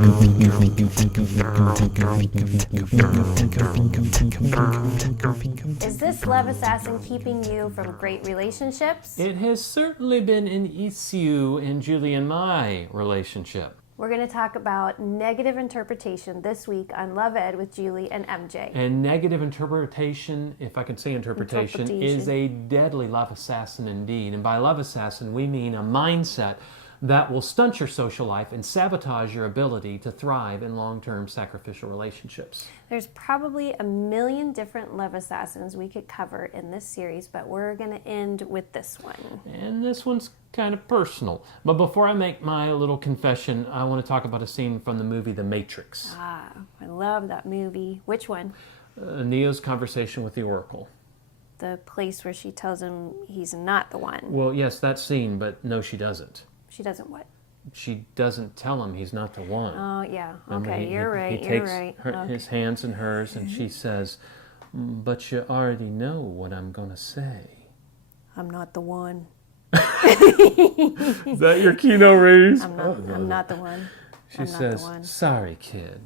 Is this love assassin keeping you from great relationships? It has certainly been an issue in Julie and my relationship. We're going to talk about negative interpretation this week on Love Ed with Julie and MJ. And negative interpretation, if I can say interpretation, is a deadly love assassin indeed. And by love assassin, we mean a mindset that will stunt your social life and sabotage your ability to thrive in long-term sacrificial relationships. There's probably a million different love assassins we could cover in this series, but we're going to end with this one. And this one's kind of personal. But before I make my little confession, I want to talk about a scene from the movie The Matrix. Ah, I love that movie. Which one? Neo's conversation with the Oracle. The place where she tells him he's not the one. Well, yes, that scene, but no, she doesn't. She doesn't what? She doesn't tell him he's not the one. Oh, yeah. Remember, Okay, you're right. He takes his hands in hers, and she says, "But you already know what I'm going to say." I'm not the one. Is that your Keanu Reeves? I'm not the one. She says, "Sorry, kid.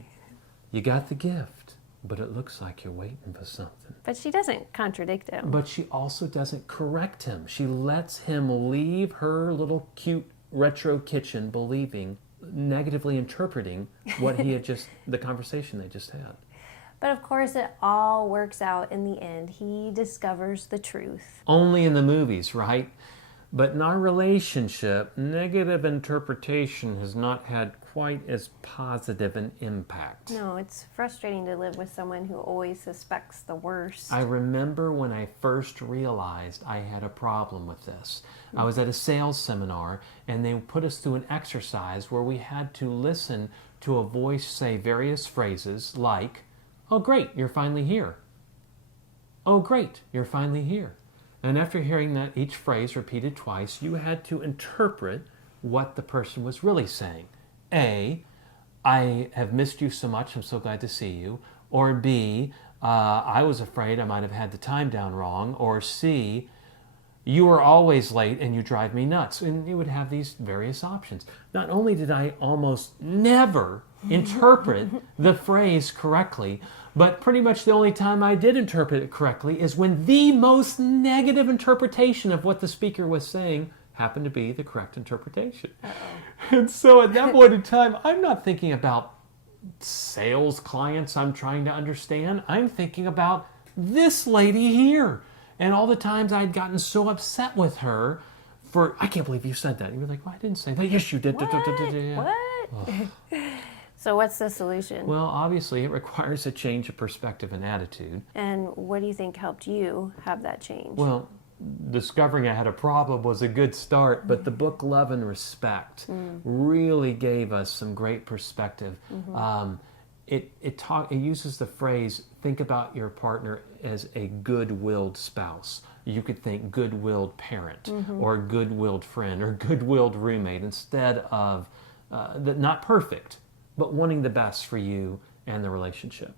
You got the gift, but it looks like you're waiting for something." But she doesn't contradict him. But she also doesn't correct him. She lets him leave her little cute retro kitchen believing, negatively interpreting what he had just, the conversation they just had. But of course it all works out in the end. He discovers the truth. Only in the movies, right? But in our relationship, negative interpretation has not had quite as positive an impact. No, it's frustrating to live with someone who always suspects the worst. I remember when I first realized I had a problem with this. I was at a sales seminar, and they put us through an exercise where we had to listen to a voice say various phrases like, "Oh great, you're finally here. Oh great, you're finally here." And after hearing that each phrase repeated twice, you had to interpret what the person was really saying. A, "I have missed you so much, I'm so glad to see you." Or B, "I was afraid I might have had the time down wrong." Or C, "You are always late and you drive me nuts." And you would have these various options. Not only did I almost never interpret the phrase correctly, but pretty much the only time I did interpret it correctly is when the most negative interpretation of what the speaker was saying happened to be the correct interpretation. And so at that point in time, I'm not thinking about sales clients I'm trying to understand. I'm thinking about this lady here. And all the times I'd gotten so upset with her for, "I can't believe you said that." And you were like, "Well, I didn't say that." "Yes, you did." What? So what's the solution? Well, obviously, it requires a change of perspective and attitude. And what do you think helped you have that change? Well, discovering I had a problem was a good start, but the book Love and Respect really gave us some great perspective. It uses the phrase, think about your partner as a good-willed spouse. You could think good-willed parent or good-willed friend or good-willed roommate instead of not perfect, but wanting the best for you and the relationship.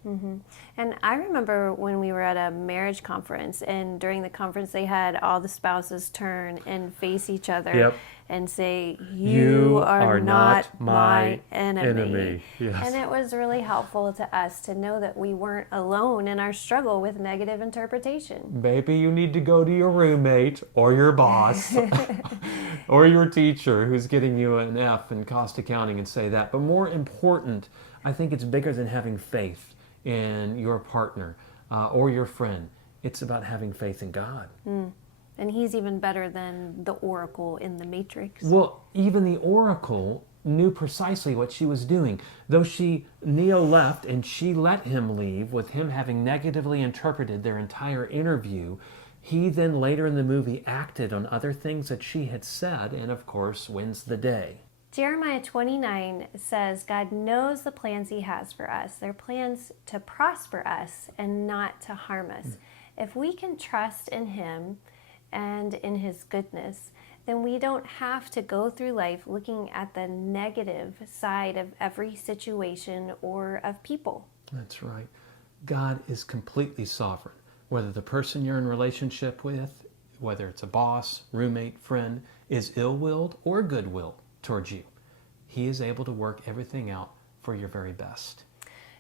And I remember when we were at a marriage conference, and during the conference they had all the spouses turn and face each other and say, "You are not my enemy." Yes. And it was really helpful to us to know that we weren't alone in our struggle with negative interpretation. Maybe you need to go to your roommate or your boss or your teacher who's getting you an F in cost accounting and say that. But more important, I think it's bigger than having faith in your partner or your friend. It's about having faith in God. And he's even better than the Oracle in The Matrix. Well, even the Oracle knew precisely what she was doing. Though Neo left and she let him leave with him having negatively interpreted their entire interview, he then later in the movie acted on other things that she had said and, of course, wins the day. Jeremiah 29 says God knows the plans he has for us. They're plans to prosper us and not to harm us. If we can trust in him and in his goodness, then we don't have to go through life looking at the negative side of every situation or of people. That's right. God is completely sovereign. Whether the person you're in relationship with, whether it's a boss, roommate, friend, is ill-willed or good-willed towards you, he is able to work everything out for your very best.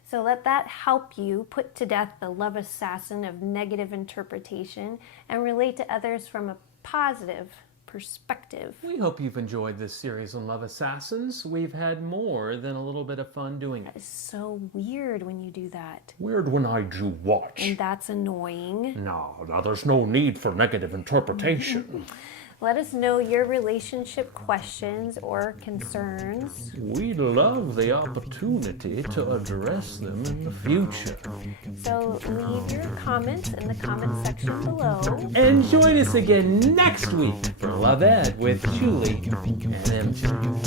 So let that help you put to death the love assassin of negative interpretation and relate to others from a positive perspective. We hope you've enjoyed this series on Love Assassins. We've had more than a little bit of fun doing it. It's so weird when you do that. Weird when I do what? And that's annoying. No, now there's no need for negative interpretation. Let us know your relationship questions or concerns. We'd love the opportunity to address them in the future. So leave your comments in the comment section below. And join us again next week for Love Ed with Julie and MJ.